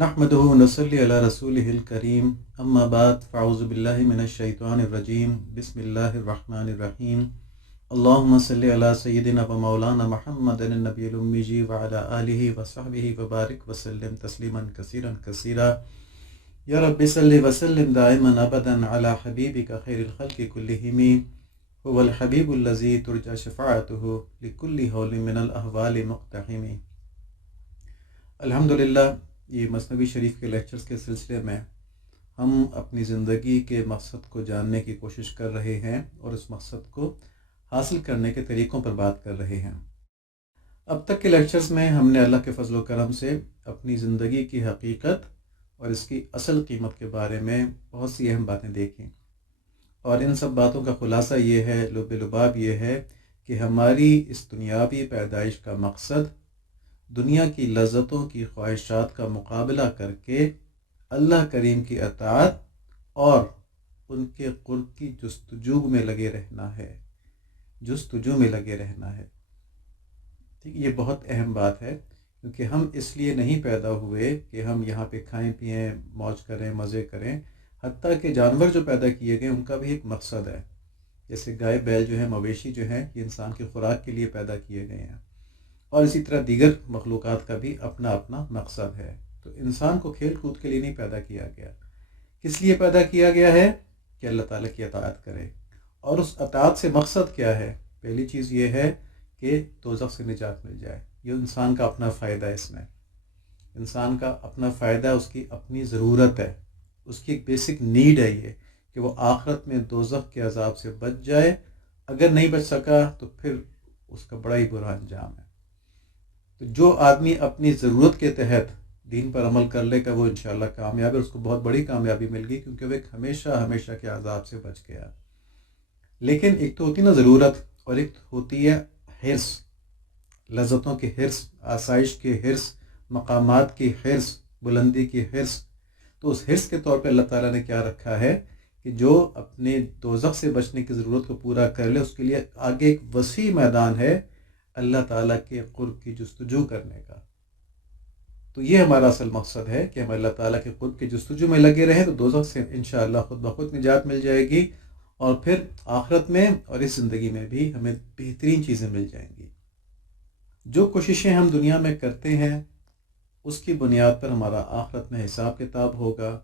نحمده ونصلي على رسوله الكريم اما بعد فاعوذ بالله من الشيطان الرجيم بسم الله الرحمن الرحيم اللهم صل على سيدنا ومولانا محمد النبي الأمي وعلى آله وصحبه وبارك وسلم تسليما كثيرا كثيرا يا رب صل وسلم دائما أبدا على حبيبك خير الخلق كلهم هو الحبيب الذي ترجى شفاعته لكل هول من الأهوال مقتحم۔ الحمدللہ، یہ مثنوی شریف کے لیکچرز کے سلسلے میں ہم اپنی زندگی کے مقصد کو جاننے کی کوشش کر رہے ہیں اور اس مقصد کو حاصل کرنے کے طریقوں پر بات کر رہے ہیں۔ اب تک کے لیکچرز میں ہم نے اللہ کے فضل و کرم سے اپنی زندگی کی حقیقت اور اس کی اصل قیمت کے بارے میں بہت سی اہم باتیں دیکھیں، اور ان سب باتوں کا خلاصہ یہ ہے، لب لباب یہ ہے کہ ہماری اس دنیاوی پیدائش کا مقصد دنیا کی لذتوں کی خواہشات کا مقابلہ کر کے اللہ کریم کی اطاعت اور ان کے قرب کی جستجو میں لگے رہنا ہے، ٹھیک، یہ بہت اہم بات ہے، کیونکہ ہم اس لیے نہیں پیدا ہوئے کہ ہم یہاں پہ کھائیں پئیں، موج کریں، مزے کریں، حتیٰ کہ جانور جو پیدا کیے گئے ان کا بھی ایک مقصد ہے، جیسے گائے بیل جو ہیں، مویشی جو ہیں، یہ انسان کی خوراک کے لیے پیدا کیے گئے ہیں، اور اسی طرح دیگر مخلوقات کا بھی اپنا اپنا مقصد ہے۔ تو انسان کو کھیل کود کے لیے نہیں پیدا کیا گیا، کس لیے پیدا کیا گیا ہے؟ کہ اللہ تعالیٰ کی اطاعت کرے، اور اس اطاعت سے مقصد کیا ہے؟ پہلی چیز یہ ہے کہ دوزخ سے نجات مل جائے، یہ انسان کا اپنا فائدہ ہے، اس میں انسان کا اپنا فائدہ، اس کی اپنی ضرورت ہے، اس کی ایک بیسک نیڈ ہے یہ کہ وہ آخرت میں دوزخ کے عذاب سے بچ جائے۔ اگر نہیں بچ سکا تو پھر اس کا بڑا ہی برا انجام ہے۔ تو جو آدمی اپنی ضرورت کے تحت دین پر عمل کر لے گا وہ انشاءاللہ کامیاب ہے، اس کو بہت بڑی کامیابی مل گئی، کیونکہ وہ ایک ہمیشہ کے عذاب سے بچ گیا۔ لیکن ایک تو ہوتی نا ضرورت، اور ایک ہوتی ہے حرص، لذتوں کی حرص، آسائش کی حرص، مقامات کی حرص، بلندی کی حرص۔ تو اس حرص کے طور پہ اللہ تعالیٰ نے کیا رکھا ہے کہ جو اپنے دوزخ سے بچنے کی ضرورت کو پورا کر لے، اس کے لیے آگے ایک وسیع میدان ہے اللہ تعالیٰ کے قرب کی جستجو کرنے کا۔ تو یہ ہمارا اصل مقصد ہے کہ ہم اللہ تعالیٰ کے قرب کی جستجو میں لگے رہیں، تو دوزخ سے انشاءاللہ خود بخود نجات مل جائے گی، اور پھر آخرت میں اور اس زندگی میں بھی ہمیں بہترین چیزیں مل جائیں گی۔ جو کوششیں ہم دنیا میں کرتے ہیں اس کی بنیاد پر ہمارا آخرت میں حساب کتاب ہوگا،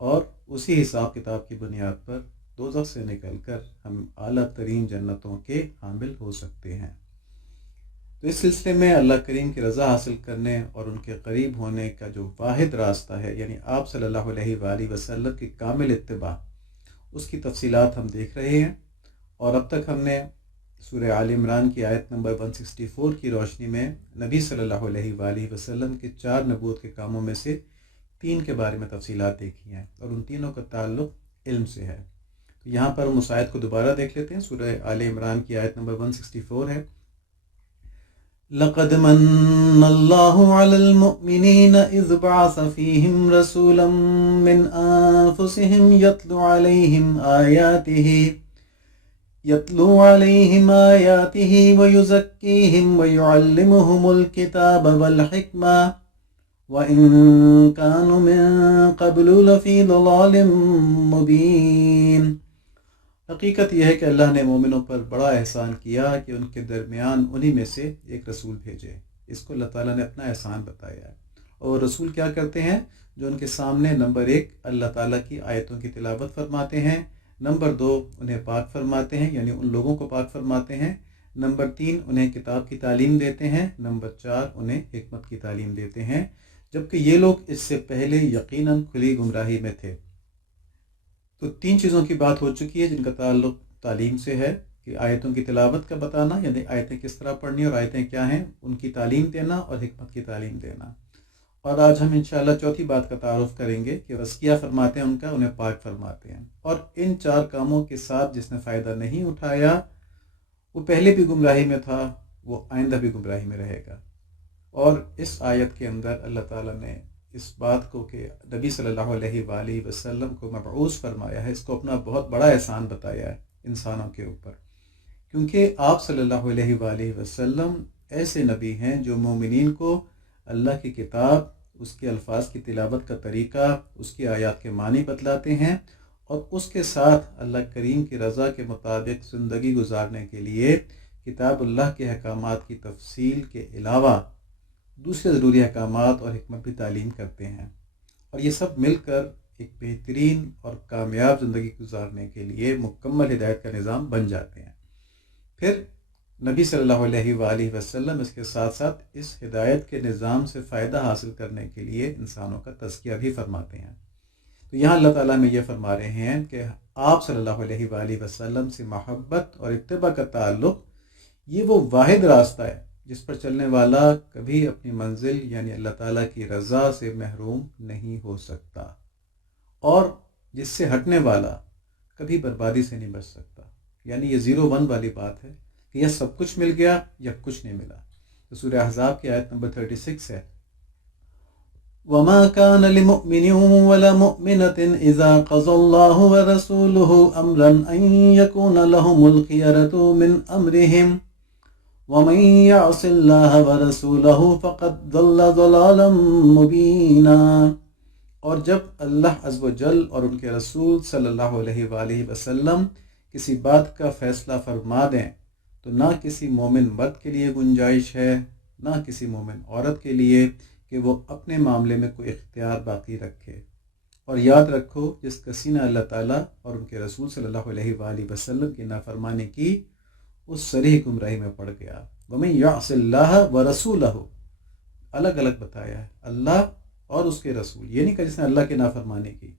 اور اسی حساب کتاب کی بنیاد پر دوزخ سے نکل کر ہم اعلیٰ ترین جنتوں کے حامل ہو سکتے ہیں۔ تو اس سلسلے میں اللہ کریم کی رضا حاصل کرنے اور ان کے قریب ہونے کا جو واحد راستہ ہے، یعنی آپ صلی اللہ علیہ وآلہ وسلم کی کامل اتباع، اس کی تفصیلات ہم دیکھ رہے ہیں، اور اب تک ہم نے سورہ آل عمران کی آیت نمبر 164 کی روشنی میں نبی صلی اللہ علیہ وآلہ وسلم کے 4 نبوت کے کاموں میں سے 3 کے بارے میں تفصیلات دیکھی ہیں، اور ان تینوں کا تعلق علم سے ہے۔ تو یہاں پر ہم اس آیت کو دوبارہ دیکھ لیتے ہیں۔ سورہ آل عمران کی آیت نمبر 164 ہے، لَقَدْ مَنَّ اللَّهُ عَلَى الْمُؤْمِنِينَ إِذْ بَعَثَ فِيهِمْ رَسُولًا مِّنْ أَنفُسِهِمْ يَتْلُو عَلَيْهِمْ آيَاتِهِ وَيُزَكِّيهِمْ وَيُعَلِّمُهُمُ الْكِتَابَ وَالْحِكْمَةَ وَإِن كَانُوا مِن قَبْلُ لَفِي ضَلَالٍ مُّبِينٍ۔ حقیقت یہ ہے کہ اللہ نے مومنوں پر بڑا احسان کیا کہ ان کے درمیان انہی میں سے ایک رسول بھیجے۔ اس کو اللہ تعالیٰ نے اپنا احسان بتایا ہے، اور رسول کیا کرتے ہیں؟ جو ان کے سامنے نمبر 1 اللہ تعالیٰ کی آیتوں کی تلاوت فرماتے ہیں، نمبر 2 انہیں پاک فرماتے ہیں، یعنی ان لوگوں کو پاک فرماتے ہیں، نمبر 3 انہیں کتاب کی تعلیم دیتے ہیں، نمبر 4 انہیں حکمت کی تعلیم دیتے ہیں، جبکہ یہ لوگ اس سے پہلے یقیناً کھلی گمراہی میں تھے۔ تو 3 چیزوں کی بات ہو چکی ہے جن کا تعلق تعلیم سے ہے، کہ آیتوں کی تلاوت کا بتانا، یعنی آیتیں کس طرح پڑھنی اور آیتیں کیا ہیں، ان کی تعلیم دینا، اور حکمت کی تعلیم دینا۔ اور آج ہم انشاءاللہ چوتھی بات کا تعارف کریں گے کہ وزکیہ فرماتے ہیں ان کا، انہیں پاک فرماتے ہیں۔ اور ان 4 کاموں کے ساتھ جس نے فائدہ نہیں اٹھایا وہ پہلے بھی گمراہی میں تھا، وہ آئندہ بھی گمراہی میں رہے گا۔ اور اس آیت کے اندر اللہ تعالیٰ نے اس بات کو کہ نبی صلی اللہ علیہ وآلہ وسلم کو مبعوث فرمایا ہے، اس کو اپنا بہت بڑا احسان بتایا ہے انسانوں کے اوپر، کیونکہ آپ صلی اللہ علیہ وآلہ وسلم ایسے نبی ہیں جو مومنین کو اللہ کی کتاب، اس کے الفاظ کی تلاوت کا طریقہ، اس کی آیات کے معنی بتلاتے ہیں، اور اس کے ساتھ اللہ کریم کی رضا کے مطابق زندگی گزارنے کے لیے کتاب اللہ کے احکامات کی تفصیل کے علاوہ دوسرے ضروری احکامات اور حکمت بھی تعلیم کرتے ہیں، اور یہ سب مل کر ایک بہترین اور کامیاب زندگی گزارنے کے لیے مکمل ہدایت کا نظام بن جاتے ہیں۔ پھر نبی صلی اللہ علیہ وآلہ وسلم اس کے ساتھ ساتھ اس ہدایت کے نظام سے فائدہ حاصل کرنے کے لیے انسانوں کا تزکیہ بھی فرماتے ہیں۔ تو یہاں اللہ تعالیٰ میں یہ فرما رہے ہیں کہ آپ صلی اللہ علیہ وآلہ وسلم سے محبت اور اتباع کا تعلق یہ وہ واحد راستہ ہے جس پر چلنے والا کبھی اپنی منزل یعنی اللہ تعالیٰ کی رضا سے محروم نہیں ہو سکتا، اور جس سے ہٹنے والا کبھی بربادی سے نہیں بچ سکتا۔ یعنی یہ 0-1 والی بات ہے کہ یہ سب کچھ مل گیا یا کچھ نہیں ملا۔ تو سورہ احزاب کی آیت نمبر 36 ہے، وَمَا كَانَ لِمُؤْمِنٍ وَلَا مُؤْمِنَةٍ إِذَا قَضَى اللَّهُ وَرَسُولُهُ أَمْرًا أَن يَكُونَ لَهُمُ الْخِيَرَةُ مِنْ أَمْرِهِمْ وَمَن يَعْصِ اللَّهَ وَرَسُولَهُ فَقَدْ ضَلَّ ضَلَالًا مُبِينًا۔ اور جب اللہ عز و جل اور ان کے رسول صلی اللہ علیہ وآلہ وسلم کسی بات کا فیصلہ فرما دیں تو نہ کسی مومن مرد کے لیے گنجائش ہے نہ کسی مومن عورت کے لیے کہ وہ اپنے معاملے میں کوئی اختیار باقی رکھے۔ اور یاد رکھو جس کسی نے اللہ تعالیٰ اور ان کے رسول صلی اللہ علیہ وآلہ وسلم کی نافرمانی کی اس صریح گمراہی میں پڑ گیا۔ وَمَن يَعْصِ اللَّهَ وَرَسُولَهُ الگ الگ بتایا ہے، اللہ اور اس کے رسول، یہ نہیں کہ جس نے اللہ کی نافرمانی کی۔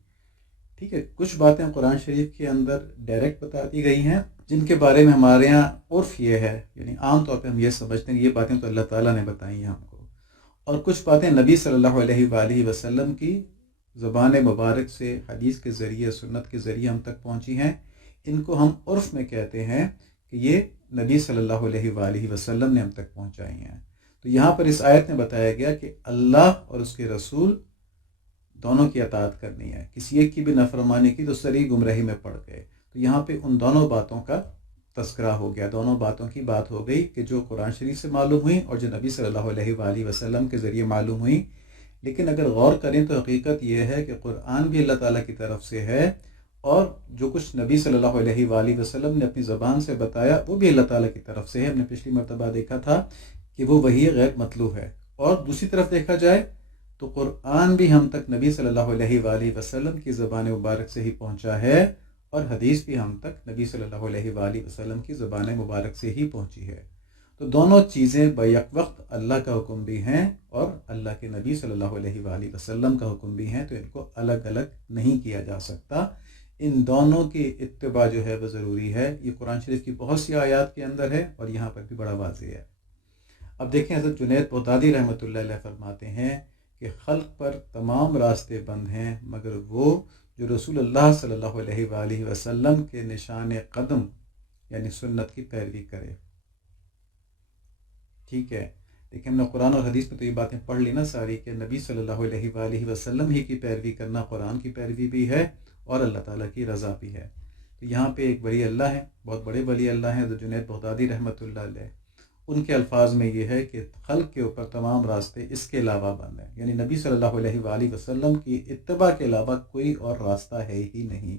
ٹھیک ہے، کچھ باتیں قرآن شریف کے اندر ڈائریکٹ بتا دی گئی ہیں جن کے بارے میں ہمارے یہاں عرف یہ ہے، یعنی عام طور پہ ہم یہ سمجھتے ہیں یہ باتیں تو اللہ تعالیٰ نے بتائی ہیں ہم کو، اور کچھ باتیں نبی صلی اللہ علیہ وآلہ وسلم کی زبان مبارک سے حدیث کے ذریعے سنت کے ذریعے ہم تک پہنچی ہیں۔ ان کو ہم عرف میں کہتے ہیں کہ یہ نبی صلی اللہ علیہ وآلہ وسلم نے ہم تک پہنچائی ہیں۔ تو یہاں پر اس آیت میں بتایا گیا کہ اللہ اور اس کے رسول دونوں کی اطاعت کرنی ہے، کسی ایک کی بھی نافرمانی کی تو صریح گمراہی میں پڑ گئے۔ تو یہاں پہ ان دونوں باتوں کا تذکرہ ہو گیا، دونوں باتوں کی بات ہو گئی کہ جو قرآن شریف سے معلوم ہوئی اور جو نبی صلی اللہ علیہ وآلہ وسلم کے ذریعے معلوم ہوئی۔ لیکن اگر غور کریں تو حقیقت یہ ہے کہ قرآن بھی اللہ تعالیٰ کی طرف سے ہے، اور جو کچھ نبی صلی اللہ علیہ وآلہ وسلم نے اپنی زبان سے بتایا وہ بھی اللہ تعالیٰ کی طرف سے ہے۔ ہم نے پچھلی مرتبہ دیکھا تھا کہ وہ وحی غیر مطلوع ہے، اور دوسری طرف دیکھا جائے تو قرآن بھی ہم تک نبی صلی اللہ علیہ وآلہ وسلم کی زبان مبارک سے ہی پہنچا ہے، اور حدیث بھی ہم تک نبی صلی اللہ علیہ وآلہ وسلم کی زبان مبارک سے ہی پہنچی ہے۔ تو دونوں چیزیں بیک وقت اللہ کا حکم بھی ہیں اور اللہ کے نبی صلی اللہ علیہ وآلہ وسلم کا حکم بھی ہیں، تو ان کو الگ الگ نہیں کیا جا سکتا۔ ان دونوں کی اتباع جو ہے وہ ضروری ہے۔ یہ قرآن شریف کی بہت سی آیات کے اندر ہے اور یہاں پر بھی بڑا واضح ہے۔ اب دیکھیں حضرت جنید بغدادی رحمۃ اللہ علیہ فرماتے ہیں کہ خلق پر تمام راستے بند ہیں مگر وہ جو رسول اللہ صلی اللہ علیہ وآلہ وسلم کے نشان قدم یعنی سنت کی پیروی کرے۔ ٹھیک ہے، لیکن ہم نے قرآن اور حدیث میں تو یہ باتیں پڑھ لی نا ساری، کہ نبی صلی اللہ علیہ وآلہ وسلم ہی کی پیروی کرنا قرآن کی پیروی بھی ہے اور اللہ تعالیٰ کی رضا بھی ہے۔ تو یہاں پہ ایک ولی اللہ ہیں، بہت بڑے ولی اللہ ہیں حضرت جنید بغدادی رحمۃ اللہ علیہ، ان کے الفاظ میں یہ ہے کہ خلق کے اوپر تمام راستے اس کے علاوہ بند ہیں، یعنی نبی صلی اللہ علیہ وآلہ وسلم کی اتباع کے علاوہ کوئی اور راستہ ہے ہی نہیں۔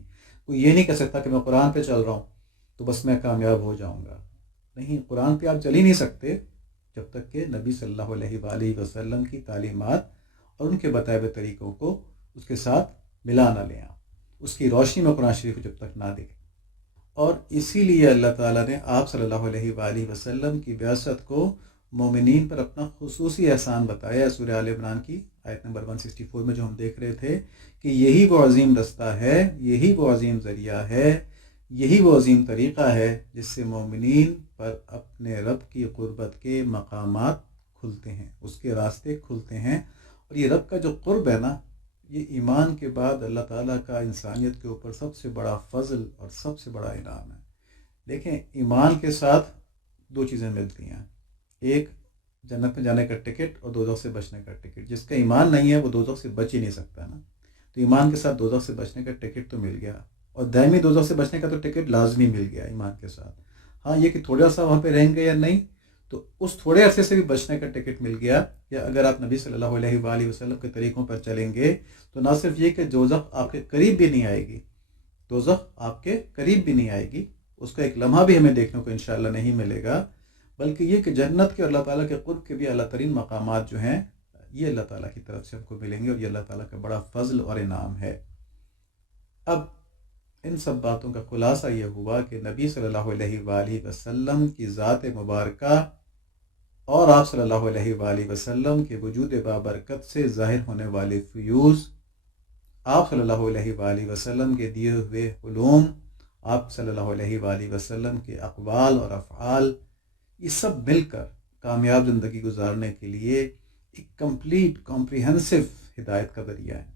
کوئی یہ نہیں کہہ سکتا کہ میں قرآن پہ چل رہا ہوں تو بس میں کامیاب ہو جاؤں گا، نہیں، قرآن پہ آپ چل ہی نہیں سکتے جب تک کہ نبی صلی اللہ علیہ وآلہ وسلم کی تعلیمات اور ان کے بتائے ہوئے طریقوں کو اس کے ساتھ ملا نہ لیں، اس کی روشنی میں قرآن شریف جب تک نہ دیکھیں۔ اور اسی لیے اللہ تعالیٰ نے آپ صلی اللہ علیہ وآلہ وسلم کی بعثت کو مومنین پر اپنا خصوصی احسان بتایا۔ سورہ آل عمران کی آیت نمبر 164 میں جو ہم دیکھ رہے تھے کہ یہی وہ عظیم رستہ ہے، یہی وہ عظیم ذریعہ ہے، یہی وہ عظیم طریقہ ہے جس سے مومنین پر اپنے رب کی قربت کے مقامات کھلتے ہیں، اس کے راستے کھلتے ہیں۔ اور یہ رب کا جو قرب ہے نا، یہ ایمان کے بعد اللہ تعالیٰ کا انسانیت کے اوپر سب سے بڑا فضل اور سب سے بڑا انعام ہے۔ دیکھیں، ایمان کے ساتھ دو چیزیں ملتی ہیں، ایک جنت میں جانے کا ٹکٹ اور دوزخ سے بچنے کا ٹکٹ۔ جس کا ایمان نہیں ہے وہ دوزخ سے بچ ہی نہیں سکتا نا، تو ایمان کے ساتھ دوزخ سے بچنے کا ٹکٹ تو مل گیا، اور دائمی دوزخ سے بچنے کا تو ٹکٹ لازمی مل گیا ایمان کے ساتھ۔ ہاں، یہ کہ تھوڑا سا وہاں پہ رہیں گے یا نہیں، تو اس تھوڑے عرصے سے بھی بچنے کا ٹکٹ مل گیا کہ اگر آپ نبی صلی اللہ علیہ وآلہ وسلم کے طریقوں پر چلیں گے تو نہ صرف یہ کہ دوزخ آپ کے قریب بھی نہیں آئے گی، دوزخ آپ کے قریب بھی نہیں آئے گی، اس کا ایک لمحہ بھی ہمیں دیکھنے کو انشاءاللہ نہیں ملے گا، بلکہ یہ کہ جنت کے اور اللہ تعالیٰ کے قرب کے بھی اعلیٰ ترین مقامات جو ہیں یہ اللہ تعالیٰ کی طرف سے ہم کو ملیں گے، اور یہ اللہ تعالیٰ کا بڑا فضل اور انعام ہے۔ اب ان سب باتوں کا خلاصہ یہ ہوا کہ نبی صلی اللہ علیہ وآلہ وسلم کی ذات مبارکہ اور آپ صلی اللہ علیہ وآلہ وسلم کے وجود بابرکت سے ظاہر ہونے والے فیوز، آپ صلی اللہ علیہ وآلہ وسلم کے دیے ہوئے علوم، آپ صلی اللہ علیہ وآلہ وسلم کے اقوال اور افعال، یہ سب مل کر کامیاب زندگی گزارنے کے لیے ایک کمپلیٹ کمپریہنسو ہدایت کا ذریعہ ہے۔